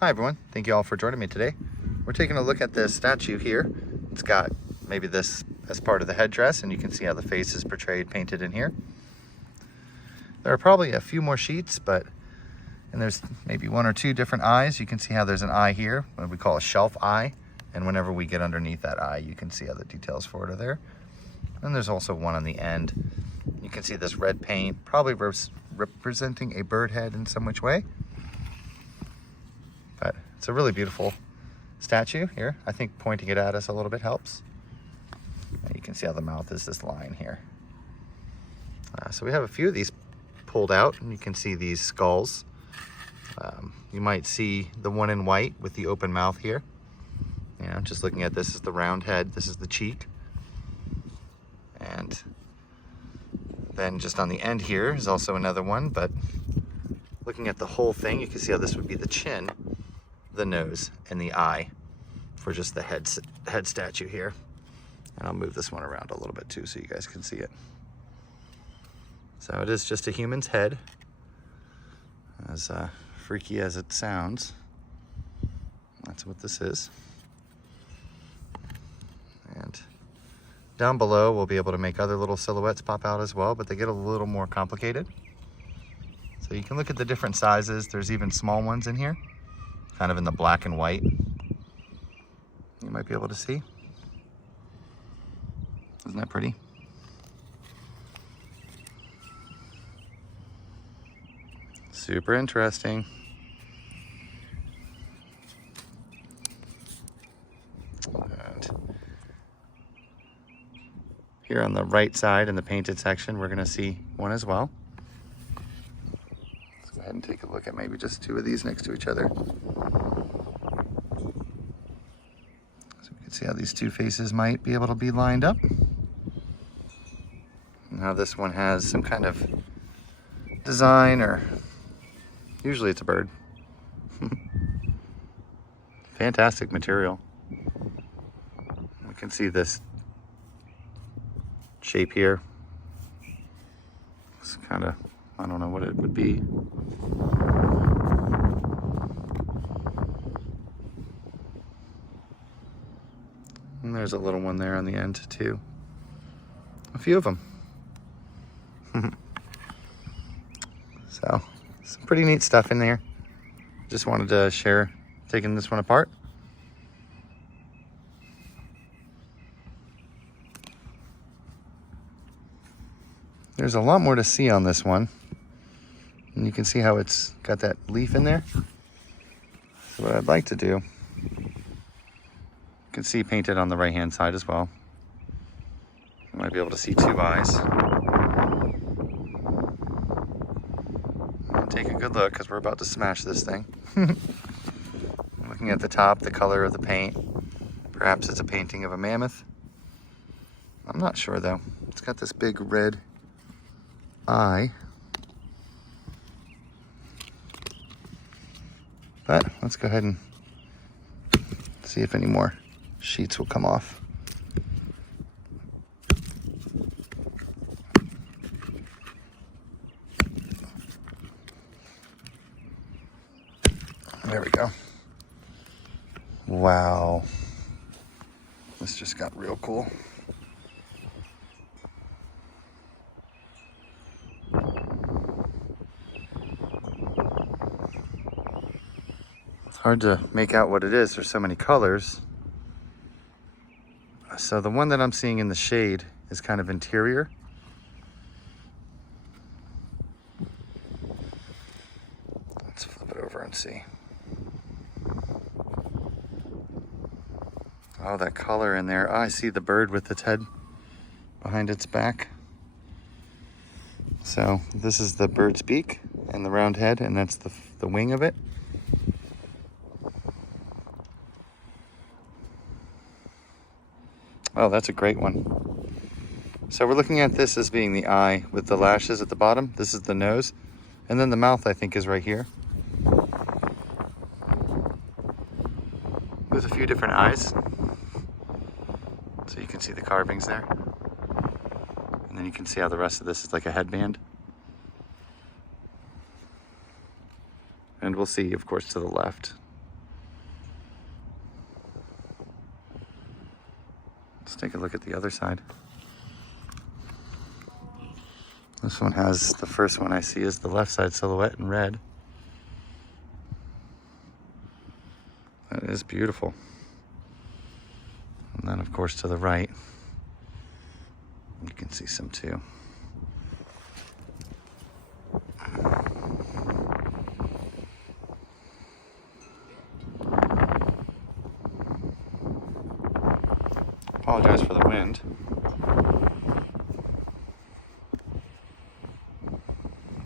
Hi everyone, thank you all for joining me today. We're taking a look at this statue here. It's got maybe this as part of the headdress, and you can see how the face is portrayed, painted in here. There are probably a few more sheets, and there's maybe one or two different eyes. You can see how there's an eye here, what we call a shelf eye, and whenever we get underneath that eye, you can see how the details for it are there. And there's also one on the end. You can see this red paint, probably representing a bird head in some which way. But it's a really beautiful statue here. I think pointing it at us a little bit helps. And you can see how the mouth is this line here. So we have a few of these pulled out, and you can see these skulls. You might see the one in white with the open mouth here. You know, just looking at this is the round head, this is the cheek. And then just on the end here is also another one, but looking at the whole thing, you can see how this would be the chin, the nose, and the eye for just the head statue here. And I'll move this one around a little bit too so you guys can see it. So it is just a human's head, as freaky as it sounds. That's what this is. And down below we'll be able to make other little silhouettes pop out as well, but they get a little more complicated. So you can look at the different sizes. There's even small ones in here, kind of in the black and white. You might be able to see. Isn't that pretty? Super interesting. And here on the right side in the painted section, we're going to see one as well. Let's go ahead and take a look at maybe just two of these next to each other. See how these two faces might be able to be lined up. Now this one has some kind of design, or usually it's a bird. Fantastic material. We can see this shape here. It's kind of, I don't know what it would be. And there's a little one there on the end too. A few of them. So, some pretty neat stuff in there. Just wanted to share taking this one apart. There's a lot more to see on this one. And you can see how it's got that leaf in there. So what I'd like to do, you can see painted on the right hand side as well. You might be able to see two eyes. I'll take a good look because we're about to smash this thing. Looking at the top, the color of the paint. Perhaps it's a painting of a mammoth. I'm not sure though. It's got this big red eye. But let's go ahead and see if any more sheets will come off. There we go. Wow. This just got real cool. It's hard to make out what it is. There's so many colors. So the one that I'm seeing in the shade is kind of interior. Let's flip it over and see. Oh, that color in there. Oh, I see the bird with its head behind its back. So this is the bird's beak and the round head, and that's the wing of it. Oh, that's a great one. So we're looking at this as being the eye with the lashes at the bottom. This is the nose. And then the mouth, I think, is right here, with a few different eyes. So you can see the carvings there. And then you can see how the rest of this is like a headband. And we'll see, of course, to the left, Let's take a look at the other side. This one has, the first one I see is the left side silhouette in red. That is beautiful. And then of course to the right, you can see some too. Apologize for the wind.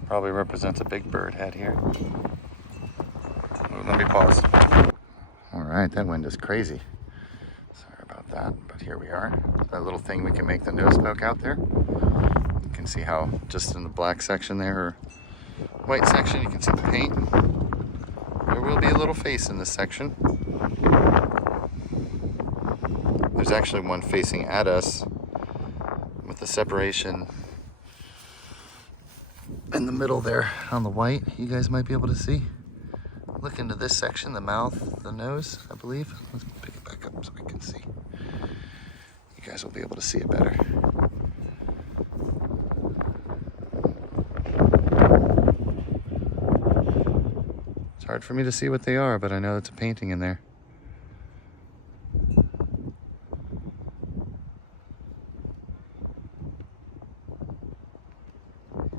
Probably represents a big bird head here. Let me pause. All right, that wind is crazy. Sorry about that, but here we are. That little thing we can make the nose poke out there. You can see how just in the black section there, or white section, you can see the paint. There will be a little face in this section. There's actually one facing at us with the separation in the middle there on the white. You guys might be able to see. Look into this section, the mouth, the nose, I believe. Let's pick it back up so we can see. You guys will be able to see it better. It's hard for me to see what they are, but I know it's a painting in there.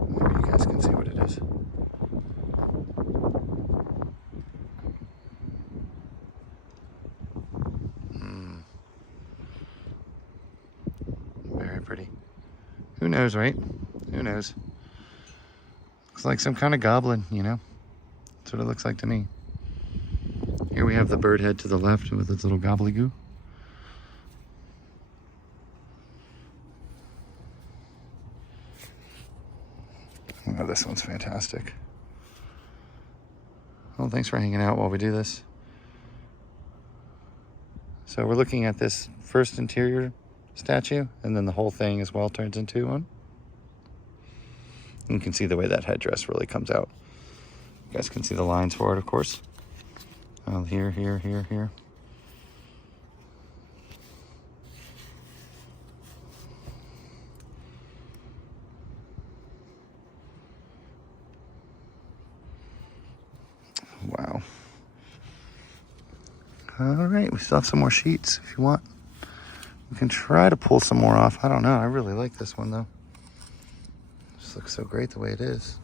Maybe you guys can see what it is. Very pretty. Who knows, right? Who knows? Looks like some kind of goblin, you know? That's what it looks like to me. Here we have the bird head to the left with its little gobbledygoo. Oh, this one's fantastic. Well, thanks for hanging out while we do this. So we're looking at this first interior statue, and then the whole thing as well turns into one. You can see the way that headdress really comes out. You guys can see the lines for it, of course. Here, here, here, here. Wow. All right, we still have some more sheets if you want. We can try to pull some more off. I don't know. I really like this one though. This looks so great the way it is.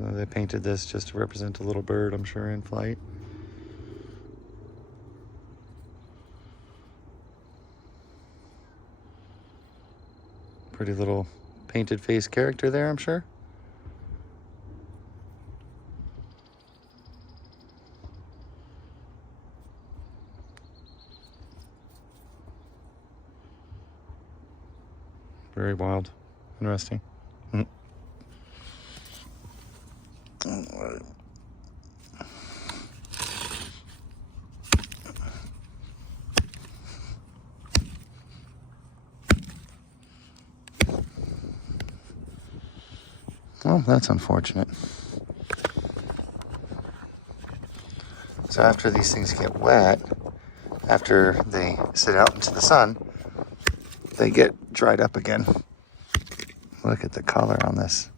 They painted this just to represent a little bird, I'm sure, in flight. Pretty little painted face character there, I'm sure. Very wild. Interesting. Well, that's unfortunate. So after these things get wet, after they sit out into the sun, they get dried up again. Look at the color on this.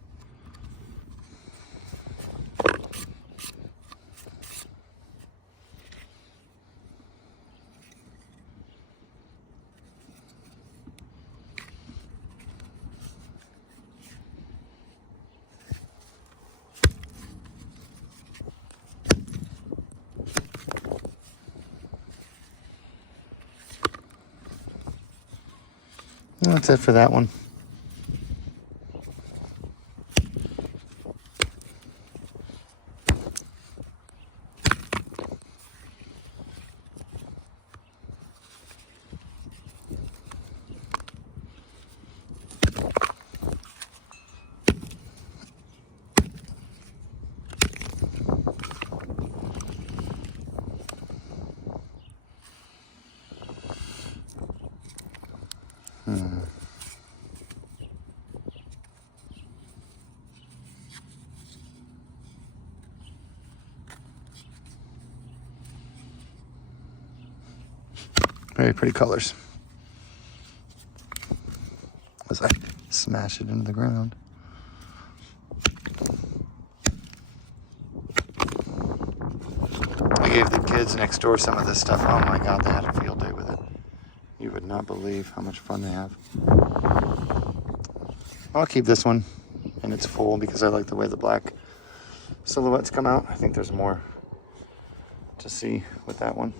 That's it for that one. Very pretty colors. As I smash it into the ground. I gave the kids next door some of this stuff. Oh my God, they had a field day with it. You would not believe how much fun they have. I'll keep this one and it's full because I like the way the black silhouettes come out. I think there's more to see with that one.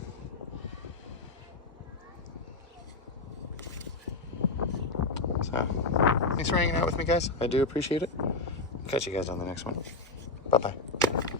So, thanks for hanging out with me, guys. I do appreciate it. Catch you guys on the next one. Bye-bye.